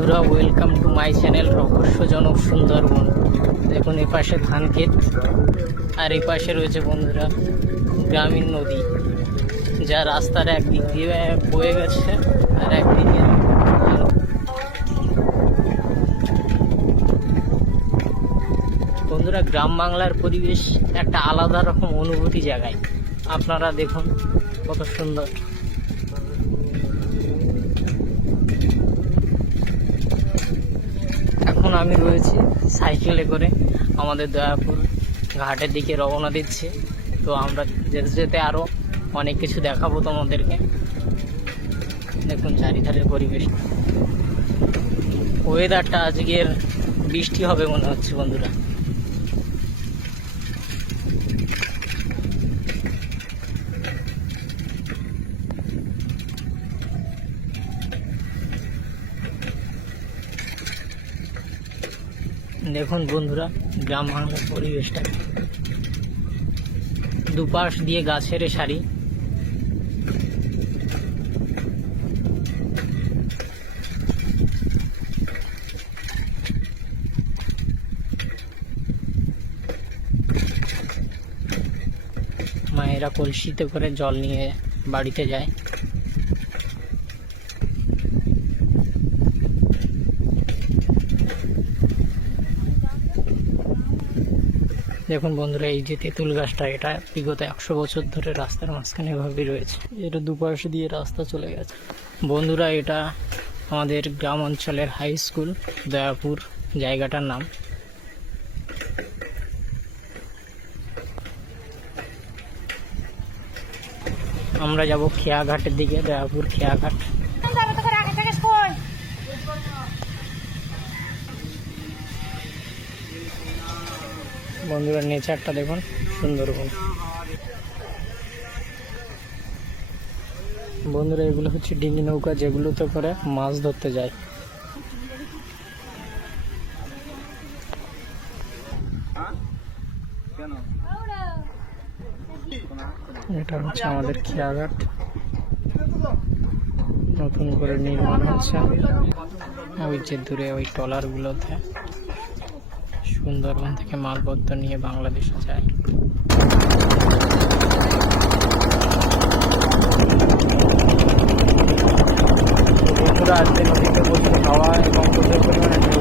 বন্ধুরা, welcome to my channel রহস্যজনক সুন্দরবন। দেখুন এ পাশে ধান ক্ষেত আর এই পাশে রয়েছে বন্ধুরা গ্রামীণ নদী, যা রাস্তার একদিক দিয়ে বয়ে গেছে আর একদিকে বন্ধুরা গ্রাম বাংলার পরিবেশ একটা আলাদা রকম অনুভূতি জায়গায়। আপনারা দেখুন কত সুন্দর। এখন আমি রয়েছি সাইকেলে করে আমাদের দয়াপুর ঘাটের দিকে রওনা দিচ্ছি। তো আমরা যেতে যেতে আরও অনেক কিছু দেখাবো তোমাদেরকে। দেখুন চারিধারের পরিবেশ, ওয়েদারটা আজকের বৃষ্টি হবে মনে হচ্ছে বন্ধুরা। দেখুন বন্ধুরা গ্রাম বাংলার পরিবেশটা, দুপাশ দিয়ে গাছের সারি। মায়েরা কলসিতে করে জল নিয়ে বাড়িতে যায়। দেখুন বন্ধুরা, এই যে তেঁতুল গাছটা, এটা বিগত 100 বছর ধরে রাস্তার মাঝখানে এভাবেই রয়েছে। এটা দুপাশ দিয়ে রাস্তা চলে গেছে। বন্ধুরা এটা আমাদের গ্রাম অঞ্চলের হাই স্কুল দয়াপুর জায়গাটার নাম। আমরা যাব খেয়াঘাটের দিকে, দয়াপুর খেয়াঘাট। বন্ধুরা নেচারটা দেখুন, সুন্দরবন। বন্ধুরা এগুলো হচ্ছে ডিঙি নৌকা, যেগুলোতে করে মাছ ধরতে যায়। এটা হচ্ছে আমাদের খেয়াঘাট, নতুন করে নির্মাণ হচ্ছে। ওই যে দূরে ওই ট্রলারগুলোতে সুন্দরবন থেকে মালপত্র নিয়ে বাংলাদেশে যায়। বন্ধুরা আজকে নদীতে প্রচুর হাওয়া এবং প্রচুর পরিমাণে ঢেউ